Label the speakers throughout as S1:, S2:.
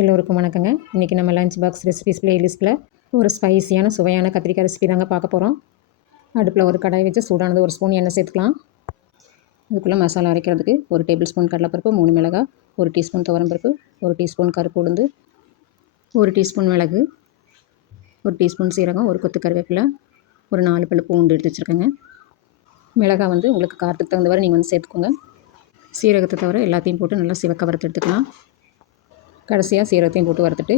S1: எல்லோருக்கும் வணக்கங்க. இன்றைக்கி நம்ம லஞ்ச் பாக்ஸ் ரெசிபிஸ் லிஸ்ட்டில் ஒரு ஸ்பைசியான சுவையான கத்திரிக்காய் ரெசிபி தாங்க பார்க்க போகிறோம் அடுப்பில் ஒரு கடாய் வச்சு சூடானது ஒரு ஸ்பூன் எண்ணெய் சேர்த்துக்கலாம். அதுக்குள்ளே மசாலா அரைக்கிறதுக்கு ஒரு டேபிள் ஸ்பூன் கடலைப்பருப்பு மூணு மிளகாய் ஒரு டீஸ்பூன் துவரம்பருப்பு ஒரு டீஸ்பூன் கருப்பு உளுந்து ஒரு டீஸ்பூன் மிளகு ஒரு டீஸ்பூன் சீரகம் ஒரு கொத்து கருவேப்பிலை ஒரு நாலு பழுப்பு பூண்டு எடுத்து வச்சுருக்கேங்க. மிளகாய் வந்து உங்களுக்கு காரத்துக்கு தகுந்தவரை நீங்கள் வந்து சேர்த்துக்கோங்க. சீரகத்தை தவிர எல்லாத்தையும் போட்டு நல்லா சிவக்க வறுத்து எடுத்துக்கலாம். கடைசியாக சீரகத்தையும் போட்டு வறுத்துட்டு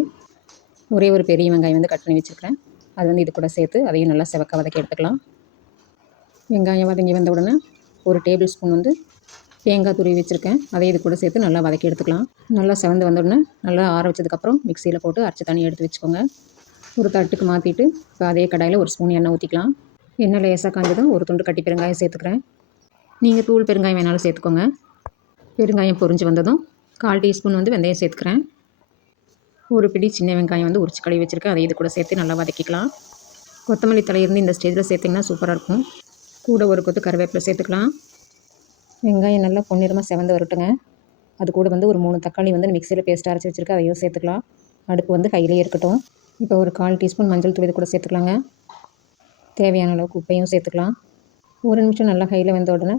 S1: ஒரே ஒரு பெரிய வெங்காயம் வந்து கட் பண்ணி வச்சுருக்கிறேன். அது வந்து இது கூட சேர்த்து அதையும் நல்லா செவக்க வதக்கி எடுத்துக்கலாம். வெங்காயம் வதங்கி வந்த உடனே ஒரு டேபிள் ஸ்பூன் வந்து தேங்காய் துருவி வச்சுருக்கேன். அதை இது கூட சேர்த்து நல்லா வதக்கி எடுத்துக்கலாம். நல்லா செவந்து வந்த உடனே நல்லா ஆற வச்சதுக்கப்புறம் மிக்சியில் போட்டு அரைச்சி தண்ணி எடுத்து வச்சுக்கோங்க. ஒரு தட்டுக்கு மாற்றிட்டு இப்போ அதே கடாயில் ஒரு ஸ்பூன் எண்ணெய் ஊற்றிக்கலாம் எண்ணெய் லேசாக காஞ்சதும் ஒரு துண்டு கட்டி பெருங்காயம் சேர்த்துக்கிறேன். நீங்கள் தூள் பெருங்காயம் வேணாலும் சேர்த்துக்கோங்க. பெருங்காயம் பொறிஞ்சு வந்ததும் கால் டீஸ்பூன் வந்து வெந்தயம் சேர்த்துக்கிறேன். ஒரு பிடி சின்ன வெங்காயம் வந்து உரிச்சு கழுவி வச்சுருக்கேன். அதை இது கூட சேர்த்து நல்லா வதக்கிக்கலாம். கொத்தமல்லி தலையிருந்து இந்த ஸ்டேஜில் சேர்த்திங்கன்னா சூப்பராக இருக்கும். கூட ஒரு கொத்து கருவேப்பிலை சேர்த்துக்கலாம். வெங்காயம் நல்லா பொன்னிறமாக செவந்து வரட்டுங்க. அது கூட வந்து ஒரு மூணு தக்காளி வந்து மிக்சியில் பேஸ்ட் அரைச்சி வச்சுருக்கேன். அதையும் சேர்த்துக்கலாம். அடுப்பு வந்து கையிலே இருக்கட்டும். இப்போ ஒரு கால் டீஸ்பூன் மஞ்சள் தூள் இது கூட சேர்த்துக்கலாங்க. தேவையான அளவுக்கு உப்பையும் சேர்த்துக்கலாம். ஒரு நிமிஷம் நல்லா கையில் வெந்த உடனே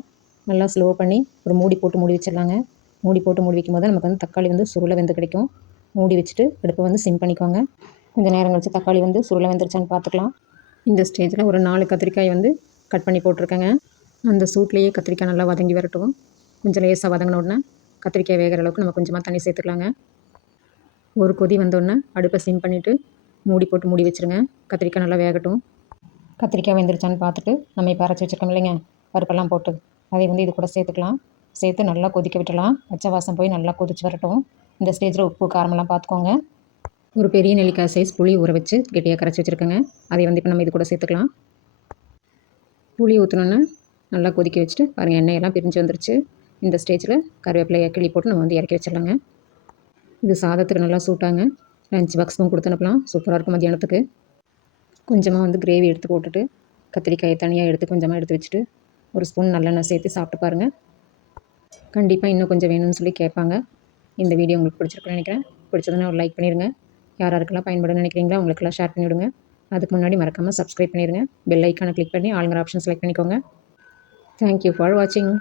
S1: நல்லா ஸ்லோ பண்ணி ஒரு மூடி போட்டு மூடி வச்சிடலாங்க. மூடி போட்டு மூடி வைக்கும் போது நமக்கு வந்து தக்காளி வந்து சுருளை வெந்து கிடைக்கும். மூடி வச்சுட்டு அடுப்பை வந்து சிம் பண்ணிக்கோங்க. கொஞ்சம் நேரம் கழிச்சு தக்காளி வந்து சுருளை வந்துருச்சான்னு பார்த்துக்கலாம். இந்த ஸ்டேஜில் ஒரு நாலு கத்திரிக்காய் வந்து கட் பண்ணி போட்டிருக்கேங்க. அந்த சூட்லேயே கத்திரிக்காய் நல்லா வதங்கி வரட்டும். கொஞ்சம் லேசாக வதங்கின உடனே கத்திரிக்காய் வேகிற அளவுக்கு நம்ம கொஞ்சமாக தண்ணி சேர்த்துக்கலாங்க. ஒரு கொதி வந்தோடனே அடுப்பை சிம் பண்ணிவிட்டு மூடி போட்டு மூடி வச்சுருங்க. கத்திரிக்காய் நல்லா வேகட்டும். கத்திரிக்காய் வெந்துருச்சான்னு பார்த்துட்டு நம்ம இப்போ அரைச்சி வச்சுருக்கோம் இல்லைங்க. பருப்பெல்லாம் போட்டு அதை வந்து இது கூட சேர்த்துக்கலாம். சேர்த்து நல்லா கொதிக்க விட்டுலாம் பச்சை வாசம் போய் நல்லா கொதிச்சு வரட்டும். இந்த ஸ்டேஜில் உப்பு காரமெல்லாம் பார்த்துக்கோங்க ஒரு பெரிய நெல்லிக்காய் சைஸ் புளி ஊற வச்சு கெட்டியாக கரைச்சி வச்சுருக்கோங்க. அதை வந்து இப்போ நம்ம இது கூட சேர்த்துக்கலாம். புளி ஊற்றினோன்னே நல்லா கொதிக்க வச்சுட்டு பாருங்கள் எண்ணெயெல்லாம் பிரிஞ்சு வந்துருச்சு. இந்த ஸ்டேஜில் கருவேப்பிலையை கிளி போட்டு நம்ம வந்து இறக்கி வச்சிடலாங்க. இது சாதத்துக்கு நல்லா சூட்டாங்க. லஞ்ச் பாக்ஸும் கொடுத்து அனுப்பலாம். சூப்பராக இருக்கும் மதியானத்துக்கு கொஞ்சமாக வந்து கிரேவி எடுத்து போட்டுட்டு கத்திரிக்காயை தனியாக எடுத்து கொஞ்சமாக எடுத்து வச்சுட்டு ஒரு ஸ்பூன் நல்லெண்ணெய் சேர்த்து சாப்பிட்டு பாருங்கள் கண்டிப்பாக இன்னும் கொஞ்சம் வேணும்னு சொல்லி கேட்பாங்க. இந்த வீடியோ உங்களுக்கு பிடிச்சிருக்குன்னு நினைக்கிறேன். பிடிச்சதுன்னா ஒரு லைக் பண்ணிடுங்க யார் யாருக்கெல்லாம் பயன்படும் நினைக்கிறீங்களோ அவங்களுக்கெல்லாம் ஷேர் பண்ணிவிடுங்க. அதுக்கு முன்னாடி மறக்காமல் சப்ஸ்கிரைப் பண்ணிடுங்க பெல் ஐக்கானை கிளிக் பண்ணி ஆளுங்கிற ஆப்ஷன் செலக்ட் பண்ணிக்கோங்க. தேங்க்யூ ஃபார் வாட்சிங்